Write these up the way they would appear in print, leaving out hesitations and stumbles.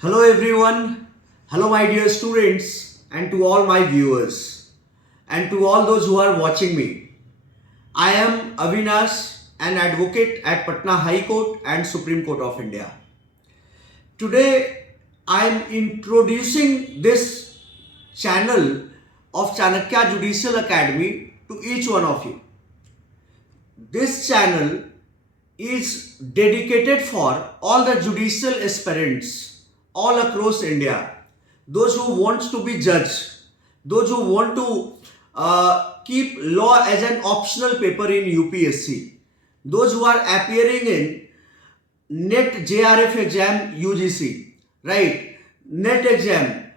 Hello everyone, hello my dear students and to all my viewers and to all those who are watching me. I am Avinash, an advocate at Patna High Court and Supreme Court of India. Today I am introducing this channel of Chanakya Judicial Academy to each one of you. This channel is dedicated for all the judicial aspirants all across India, those who want to be judge, those who want to keep law as an optional paper in UPSC, those who are appearing in NET JRF exam UGC, right? NET exam,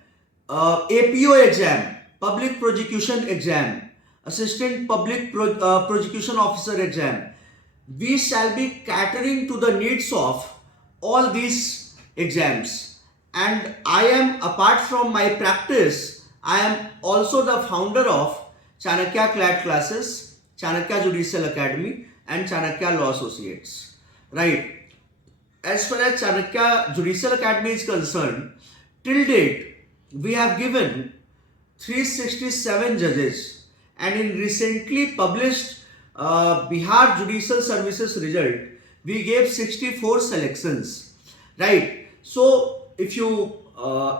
APO exam, public prosecution exam, assistant public prosecution officer exam. We shall be catering to the needs of all these exams. And I am, apart from my practice, I am also the founder of Chanakya CLAT classes, Chanakya Judicial Academy and Chanakya Law Associates. Right. As far as Chanakya Judicial Academy is concerned, till date, we have given 367 judges, and in recently published Bihar Judicial Services result, we gave 64 selections. Right. So, if you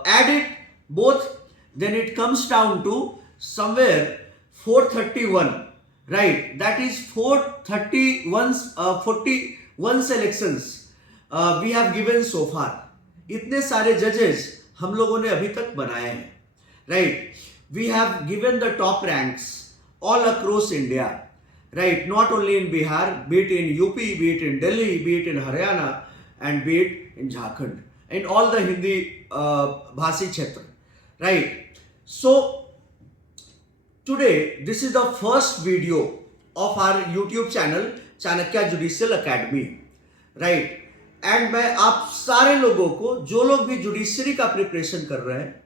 add it both, then it comes down to somewhere 431, right? That is 41 selections we have given so far. इतने सारे judges हम लोगों ने अभी तक बनाए हैं, right? We have given the top ranks all across India, right? Not only in Bihar, be it in UP, be it in Delhi, be it in Haryana, and be it in Jharkhand. In all the Hindi Bhasi Kshetra, right? So, today, this is the first video of our YouTube channel, Chanakya Judicial Academy, right? And मैं आप सारे लोगों को, जो लोग भी judiciary का preparation कर रहे हैं,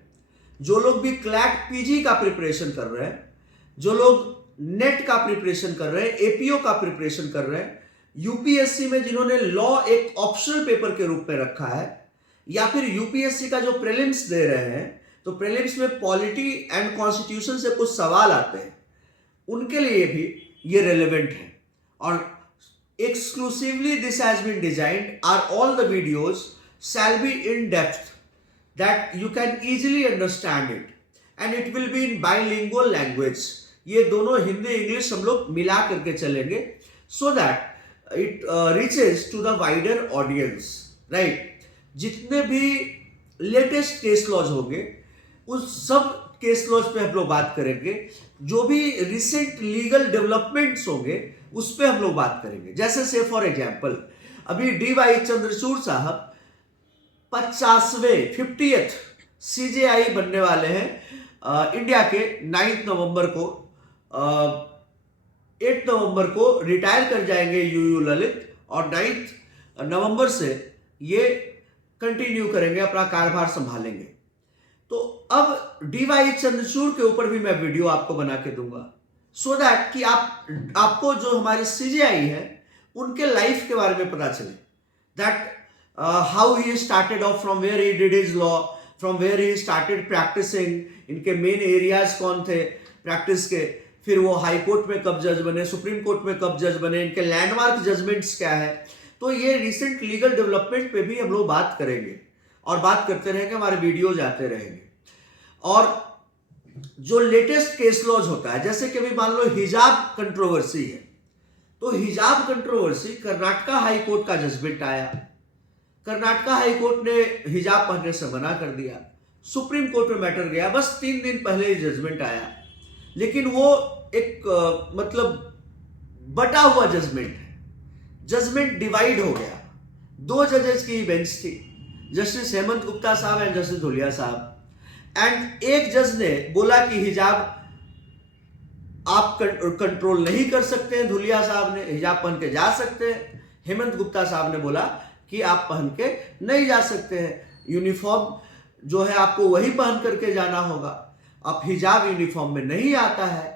जो लोग भी क्लैट पीजी का प्रिपरेशन कर रहे हैं, जो लोग नेट का प्रिपरेशन कर रहे हैं, एपीओ का प्रिपरेशन कर रहे हैं, यूपीएससी में जिन्होंने लॉ एक ऑप्शनल पेपर के रूप में रखा है, या फिर यूपीएससी का जो प्रीलिम्स दे रहे हैं, तो प्रीलिम्स में पॉलिटी एंड कॉन्स्टिट्यूशन से कुछ सवाल आते हैं, उनके लिए भी ये रेलेवेंट है. और exclusively this has been designed are all the videos shall be in depth that you can easily understand it, and it will be in bilingual language. ये दोनों हिंदी इंग्लिश हम लोग मिला करके चलेंगे, so that it reaches to the wider audience, right? जितने भी latest case laws होंगे उस सब केस लॉज पे हम लोग बात करेंगे. जो भी रिसेंट लीगल डेवलपमेंट्स होंगे उस पे हम लोग बात करेंगे. जैसे से फॉर एग्जांपल अभी डी.वाई. चंद्रचूड़ साहब 50th सीजेआई बनने वाले हैं इंडिया के 9 नवंबर को. 8 नवंबर को रिटायर कर जाएंगे यूयू ललित, और 9 नवंबर से ये कंटिन्यू करेंगे, अपना कार्यभार संभालेंगे. तो अब डी.वाई. चंद्रचूड़ के ऊपर भी मैं वीडियो आपको बना के दूंगा, सो दैट कि आपको जो हमारे सीजेआई है उनके लाइफ के बारे में पता चले, that how he started off, from where he did his law, from where he started practicing, इनके मेन एरियाज कौन थे प्रैक्टिस के, फिर वो हाई कोर्ट में कब जज बने, सुप्रीम कोर्ट में कब जज बने, इनके लैंडमार्क जजमेंट्स क्या है. तो ये रिसेंट लीगल डेवलपमेंट पे भी हम लोग बात करेंगे और बात करते रहेंगे, हमारे वीडियोज आते रहेंगे. और जो लेटेस्ट केस लॉज होता है, जैसे कि अभी मान लो हिजाब कंट्रोवर्सी है, तो हिजाब कंट्रोवर्सी कर्नाटका हाई कोर्ट का जजमेंट आया. कर्नाटका हाई कोर्ट ने हिजाब पहनने से मना कर दिया, सुप्रीम कोर्ट में मैटर गया, बस 3 दिन पहले ही जजमेंट आया. लेकिन वो एक मतलब बटा हुआ जजमेंट है, जजमेंट डिवाइड हो गया. 2 जजेस की बेंच थी, जस्टिस हेमंत गुप्ता साहब एंड जस्टिस धुलिया साहब, एंड एक जज ने बोला कि हिजाब आप कंट्रोल नहीं कर सकते हैं, धुलिया साहब ने हिजाब पहन के जा सकते हैं, हेमंत गुप्ता साहब ने बोला कि आप पहन के नहीं जा सकते हैं, यूनिफॉर्म जो है आपको वही पहन करके जाना होगा. अब हिजाब यूनिफॉर्म में नहीं आता है,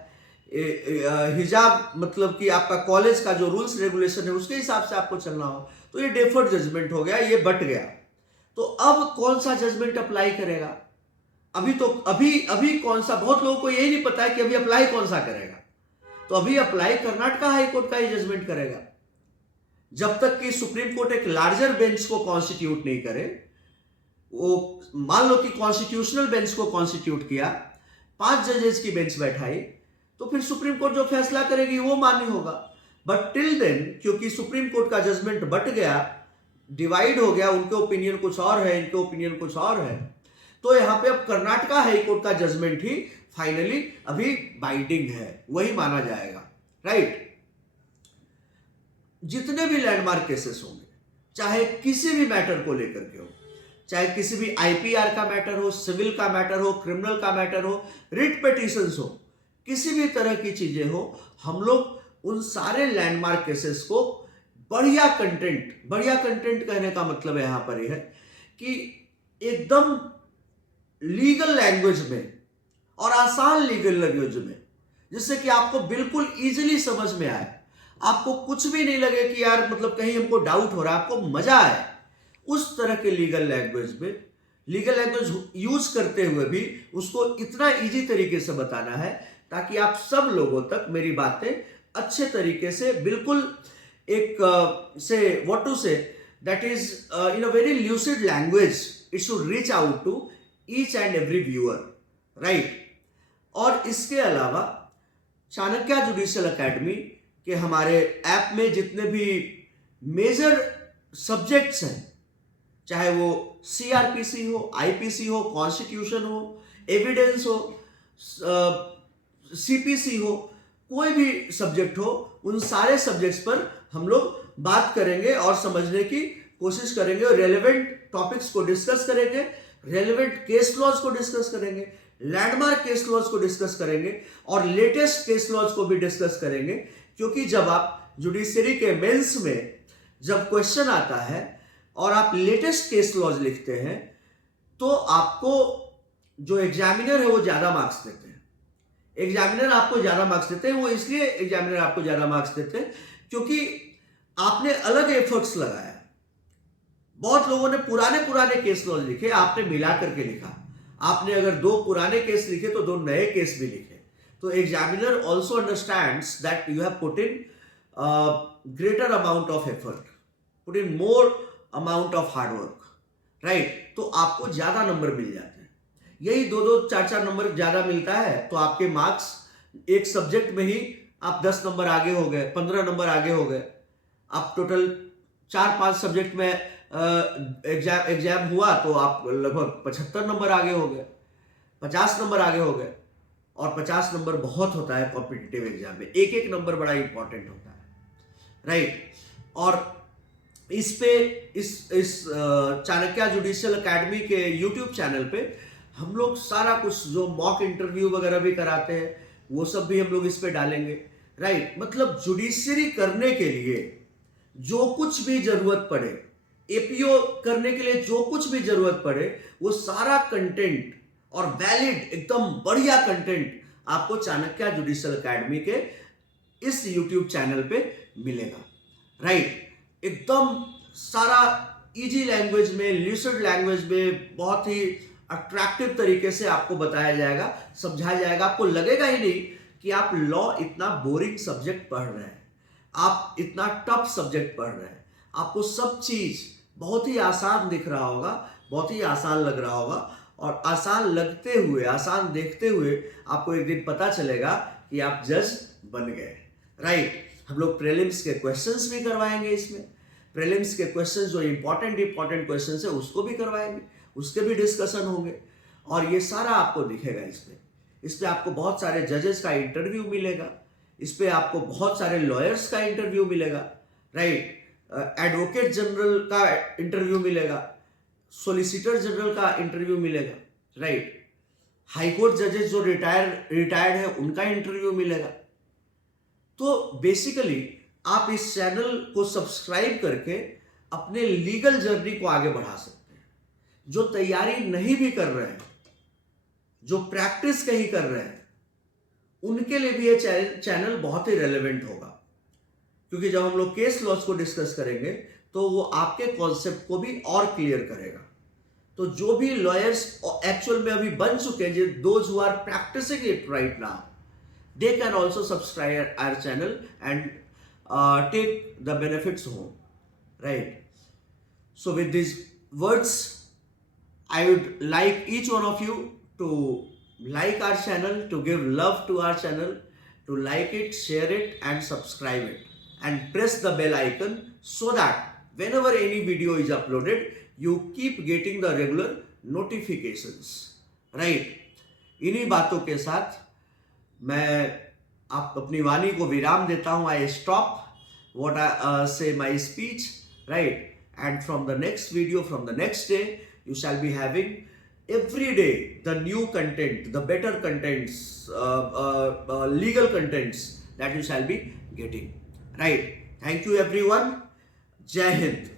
हिजाब मतलब कि आपका कॉलेज का जो रूल्स रेगुलेशन है उसके हिसाब से आपको चलना हो, तो ये डेफर्ड जजमेंट हो गया, ये बट गया. तो अब कौन सा जजमेंट अप्लाई करेगा? अभी कौन सा, बहुत लोगों को यही नहीं पता है कि अभी अप्लाई कौन सा करेगा। तो अभी अप्लाई कर्नाटका हाई कोर्ट का ही जजमेंट करेगा। जब तक कि सुप्रीम कोर्ट एक लार्जर बेंच को कॉन्स्टिट्यूट नहीं करे, वो मान लो कि कॉन्स्टिट्यूशनल बेंच को कॉन्स्टिट्यूट किया, 5 जजेस की बेंच बैठाई, तो फिर सुप्रीम कोर्ट जो फैसला करेगी वो मान्य होगा। बट टिल देन, क्योंकि सुप्रीम कोर्ट का जजमेंट बट गया, डिवाइड हो गया, उनके ओपिनियन कुछ और है, इनके ओपिनियन कुछ और है, तो यहां पे अब कर्नाटका हाई कोर्ट का जजमेंट ही फाइनली अभी बाइंडिंग है, वही माना जाएगा। राइट? जितने भी लैंडमार्क केसेस होंगे, चाहे किसी भी मैटर को लेकर के हो, चाहे किसी भी आईपीआर का मैटर हो, सिविल का मैटर हो, क्रिमिनल का मैटर हो, रिट पिटीशंस हो, किसी भी तरह की चीजें हो, हम लोग उन सारे लैंडमार्क केसेस को बढ़िया कंटेंट कहने का मतलब यहां पर यह है कि एकदम लीगल लैंग्वेज में और आसान लीगल लैंग्वेज में, जिससे कि आपको बिल्कुल इजीली समझ में आए, आपको कुछ भी नहीं लगे कि यार मतलब कहीं हमको डाउट हो रहा है, आपको मजा आए, उस तरह के लीगल लैंग्वेज यूज करते हुए भी उसको इतना इजी तरीके से बताना है ताकि आप सब लोगों तक मेरी बातें अच्छे तरीके से, बिल्कुल एक what to say, that is in a very lucid language, it should reach out to each and every viewer. Right? और इसके अलावा चाणक्य जुडिशियल एकेडमी के हमारे ऐप में जितने भी मेजर सब्जेक्ट्स हैं, चाहे वो सीआरपीसी हो, आईपीसी हो, कॉन्स्टिट्यूशन हो, एविडेंस हो, सीपीसी हो, कोई भी सब्जेक्ट हो, उन सारे सब्जेक्ट्स पर हम लोग बात करेंगे और समझने की कोशिश करेंगे, और रेलेवेंट टॉपिक्स को डिस्कस करेंगे, रेलेवेंट केस लॉज को डिस्कस करेंगे, लैंडमार्क केस लॉज को डिस्कस करेंगे, और लेटेस्ट केस लॉज को भी डिस्कस करेंगे। क्योंकि जब आप जुडिशरी के मेंस में जब क्वेश्चन आता है और आप लेटेस्ट केस लॉज लिखते हैं, तो आपको जो एग्जामिनर है वो ज्यादा मार्क्स देते हैं। एग्जामिनर आपको ज्यादा मार्क्स देते हैं, वो इसलिए एग्जामिनर आपको ज्यादा मार्क्स देते हैं क्योंकि आपने अलग एफर्ट्स लगाया। बहुत लोगों ने पुराने केस लॉज लिखे, आपने मिला करके लिखा। आपने अगर 2 पुराने केस लिखे तो 2 नए केस भी लिखे। तो examiner also understands that you have put in greater amount of effort, put in more amount of hard work. Right? तो आपको ज्यादा नंबर मिल जाते हैं। यही 2-2, 4-4 नंबर ज्यादा मिलता है तो आपके मार्क्स एक सब्जेक्ट में ही आप 10 नंबर आगे हो गए, 15 नंबर आगे हो गए। आप टोटल 4-5 सब्जेक्ट में एग्जाम हुआ तो आप लगभग 75 नंबर आगे हो गए, 50 नंबर आगे हो गए। और 50 नंबर बहुत होता है कॉम्पिटिटिव एग्जाम में, एक एक नंबर बड़ा इंपॉर्टेंट होता है। राइट? और इस चाणक्य जुडिशियल एकेडमी के यूट्यूब चैनल पे हम लोग सारा कुछ जो मॉक इंटरव्यू वगैरह भी कराते हैं, वो सब भी हम लोग इस पे डालेंगे। राइट? मतलब जुडिशरी करने के लिए जो कुछ भी जरूरत पड़े, एपीओ करने के लिए जो कुछ भी जरूरत पड़े, वो सारा कंटेंट और वैलिड एकदम बढ़िया कंटेंट आपको चाणक्य जुडिशियल एकेडमी के इस यूट्यूब चैनल पे मिलेगा। राइट? एकदम सारा इजी लैंग्वेज में, ल्यूसिड लैंग्वेज में, बहुत ही अट्रैक्टिव तरीके से आपको बताया जाएगा, समझाया जाएगा। आपको लगेगा ही नहीं कि आप लॉ इतना बोरिंग सब्जेक्ट पढ़ रहे हैं, आप इतना टफ सब्जेक्ट पढ़ रहे हैं। आपको सब चीज बहुत ही आसान दिख रहा होगा, बहुत ही आसान लग रहा होगा, और आसान लगते हुए, आसान देखते हुए आपको एक दिन पता चलेगा कि आप जज बन गए। राइट? हम लोग प्रीलिम्स के क्वेश्चंस भी करवाएंगे इसमें। प्रीलिम्स के क्वेश्चंस जो इंपॉर्टेंट क्वेश्चंस है उसको भी करवाएंगे, उसके भी डिस्कशन होंगे, और ये सारा आपको दिखेगा इसमें। इस पे आपको बहुत सारे जजेस का इंटरव्यू मिलेगा, इस पे आपको बहुत सारे लॉयर्स का इंटरव्यू मिलेगा। राइट? एडवोकेट जनरल का इंटरव्यू मिलेगा, सोलिसिटर जनरल का इंटरव्यू मिलेगा। राइट? हाईकोर्ट जजेस जो रिटायर्ड है उनका इंटरव्यू मिलेगा। तो बेसिकली आप इस चैनल को सब्सक्राइब करके अपने लीगल जर्नी को आगे बढ़ा सकते हैं। जो तैयारी नहीं भी कर रहे हैं, जो प्रैक्टिस कहीं कर रहे हैं, उनके लिए भी ये चैनल बहुत ही रेलेवेंट होगा। क्योंकि जब हम लोग केस लॉज को डिस्कस करेंगे तो वो आपके कॉन्सेप्ट को भी और क्लियर करेगा। तो जो भी लॉयर्स एक्चुअल में अभी बन चुके हैं, those who are practicing it right now, they can also subscribe our channel and take the benefits home, right? So with these words, I would like each one of you to like our channel, to give love to our channel, to like it, share it and subscribe it and press the bell icon so that whenever any video is uploaded you keep getting the regular notifications, right? इन्हीं बातों के साथ मैं आप अपनी वाणी को विराम देता हूं. आई स्टॉप व्हाट आई से my speech, right? And from the next video, from the next day, you shall be having every day the new content, the better contents, legal contents that you shall be getting, right? Thank you everyone. Jai Hind.